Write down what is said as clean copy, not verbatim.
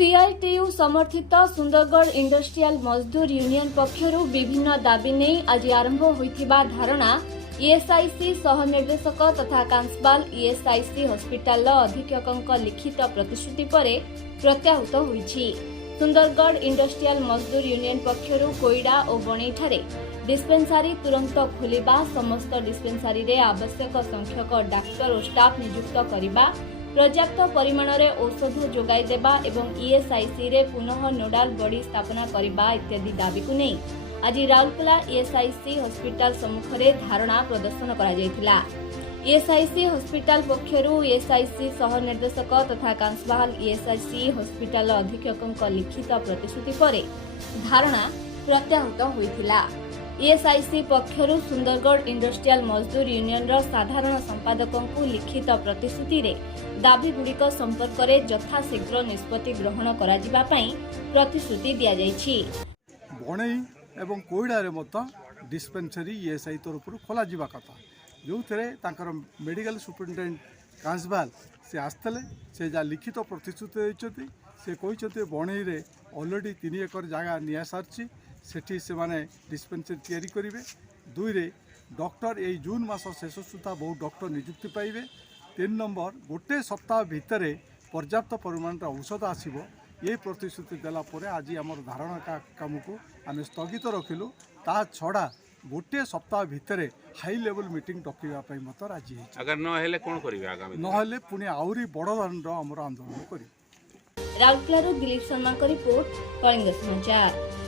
CITU समर्थित Sundargarh industrial मजदूर union पक्षर विभिन्न दाबी नहीं आज आरंभ होइथिबा धारणा ईएसआईसी सह निर्देशक तथा कांसबाल ईएसआईसी हॉस्पिटल अधीक्षक लिखित प्रतिश्रुति पर प्रत्याहृत होइछि। सुंदरगढ़ इंडस्ट्रियल मजदूर यूनियन पक्षर कोईडा और बणईठारे डिस्पेंसारी तुरंत खोलिबा, समस्त डिस्पेंसारी रे आवश्यक संख्यक डाक्टर और स्टाफ नियुक्त करिबा, पर्याप्त परिमाण रे औषध जोगाई देबा एवं ईएसआईसी रे पुनः नोडाल बॉडी स्थापना करिबा इत्यादि दाबी को नहीं आज राउरकेला ईएसआईसी हॉस्पिटल सम्मुख रे धारणा प्रदर्शन करा जायथिला। ईएसआईसी हॉस्पिटल पक्षरु ईएसआईसी सह निर्देशक तथा कांसबाल ईएसआईसी हॉस्पिटल अधीक्षक लिखित प्रतिश्रुति पर धारणा प्रत्याहृत होइथिला। ईएसआईसी पक्षरु सुंदरगढ़ इंडस्ट्रियल मजदूर यूनियन रो साधारण संपादकों को लिखित प्रतिश्रुति रे दाबी गुड़िक संपर्क में यथाशीघ्र निष्पत्ति ग्रहण करा जिबा पई प्रतिश्रुति दिया जायछि। बणई एवं कोईडा रे मत डिस्पेंसरी ईएसआई तरफ खोल जा कथा जो थे मेडिकल सुपरिटेडेंट कांसबाल से आसते से जहाँ लिखित प्रतिश्रुति देते से कहते बणई रे ऑलरेडी 3 एकर जगह निया सारी सेठी से माने डिस्पेंसरी तैयारी करेंगे। 2 रे डॉक्टर यही जून मास शेष सुधा बहुत डॉक्टर नियुक्ति पाइबे। 3 नंबर गोटे सप्ताह भितर पर्याप्त परिमाण औषध आसो ये प्रतिश्रुति देला परे आज आम धारणा काम को आम स्थगित रखिलु। ता छड़ा गोटे सप्ताह भितर हाई लेवल मीटिंग डकाई मत राजी है। अगर नहेले कौन करिवे आगामी नहेले पुणी आउरी बड़ धरण आमर आंदोलन करी। राउरकेला दिलीप शर्मा का रिपोर्ट, कलिंग समाचार।